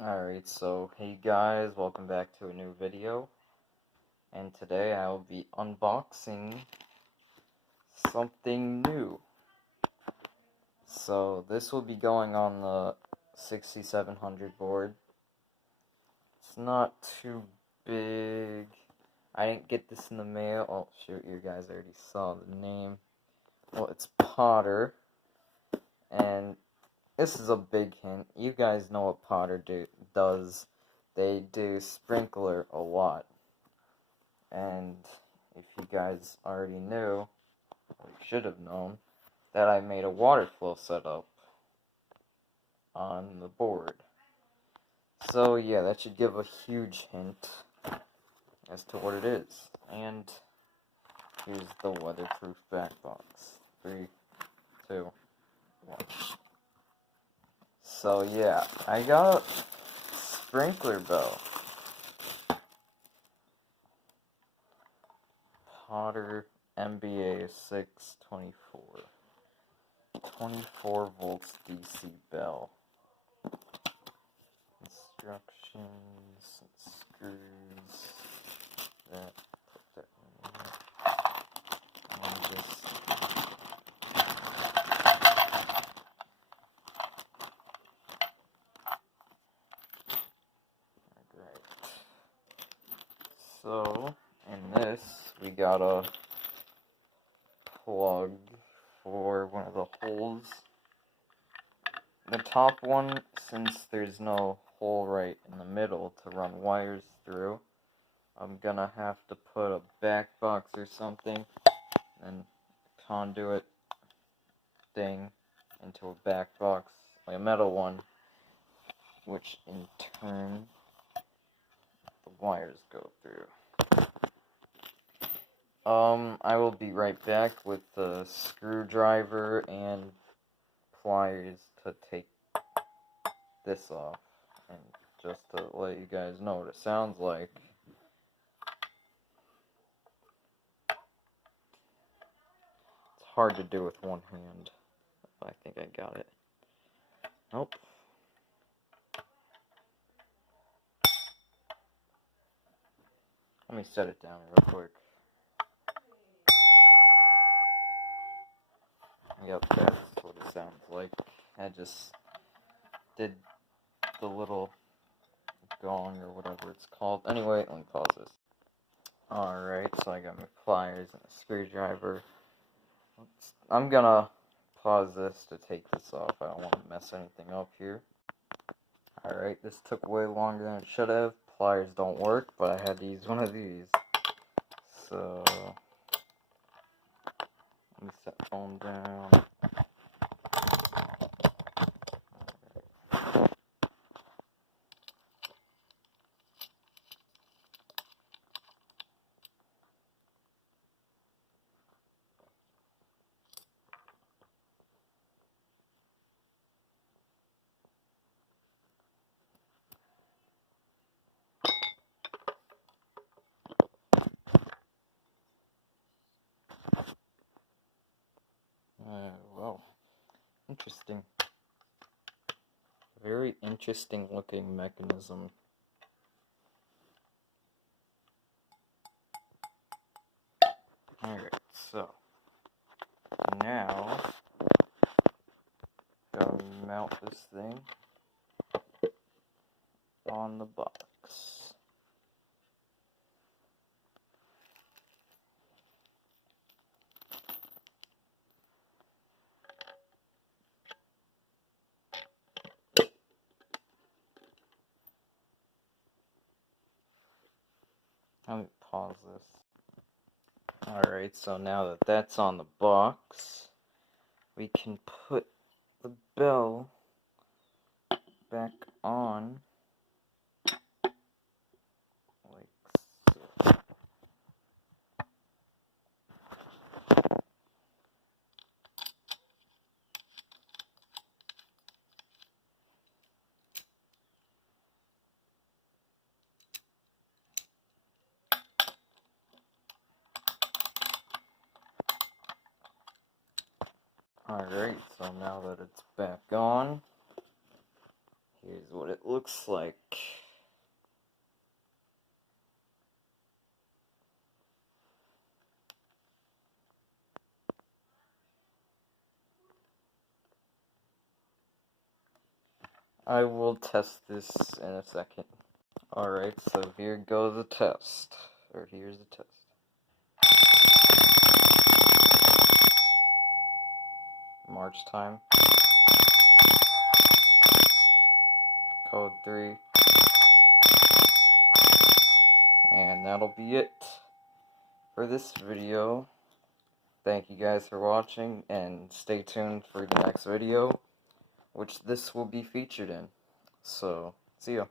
Alright, so hey guys, welcome back to a new video, and today I will be unboxing something new. So this will be going on the 6700 board. It's not too big. I didn't get this in the mail. Oh shoot, you guys already saw the name. Well, it's Potter, and this is a big hint. You guys know what Potter does. They do sprinkler a lot. And if you guys already knew, or you should have known, that I made a water flow setup on the board. So yeah, that should give a huge hint as to what it is. And here's the weatherproof back box. 3, 2, 1. So yeah, I got a sprinkler bell. Potter MBA-6-24. 24 volts DC bell. Instructions, screws, that, put that in there, and just, alright, so, in this, we got a plug for one of the holes. The top one, since there's no hole right in the middle to run wires through, I'm gonna have to put a back box or something and conduit thing into a back box, like a metal one, which in turn the wires go through. I will be right back with the screwdriver and pliers to take this off, and just to let you guys know what it sounds like. It's hard to do with one hand. I think I got it. Nope. Let me set it down real quick. Yep, that's what it sounds like. I just did the little gong or whatever it's called. Anyway, let me pause this. Alright, so I got my pliers and a screwdriver. I'm gonna pause this to take this off. I don't want to mess anything up here. Alright, this took way longer than it should have. Pliers don't work, but I had to use one of these. So, let me set the phone down. Well, interesting. Very interesting looking mechanism. Alright, so now gotta mount this thing on the box. Let me pause this. Alright, so now that that's on the box, we can put the bell back on like so. Alright, so now that it's back on, Here's what it looks like. I will test this in a second. Alright, so here goes the test. Or here's the test. March time. Code 3. And that'll be it for this video. Thank you guys for watching, and stay tuned for the next video, which this will be featured in. So, see ya.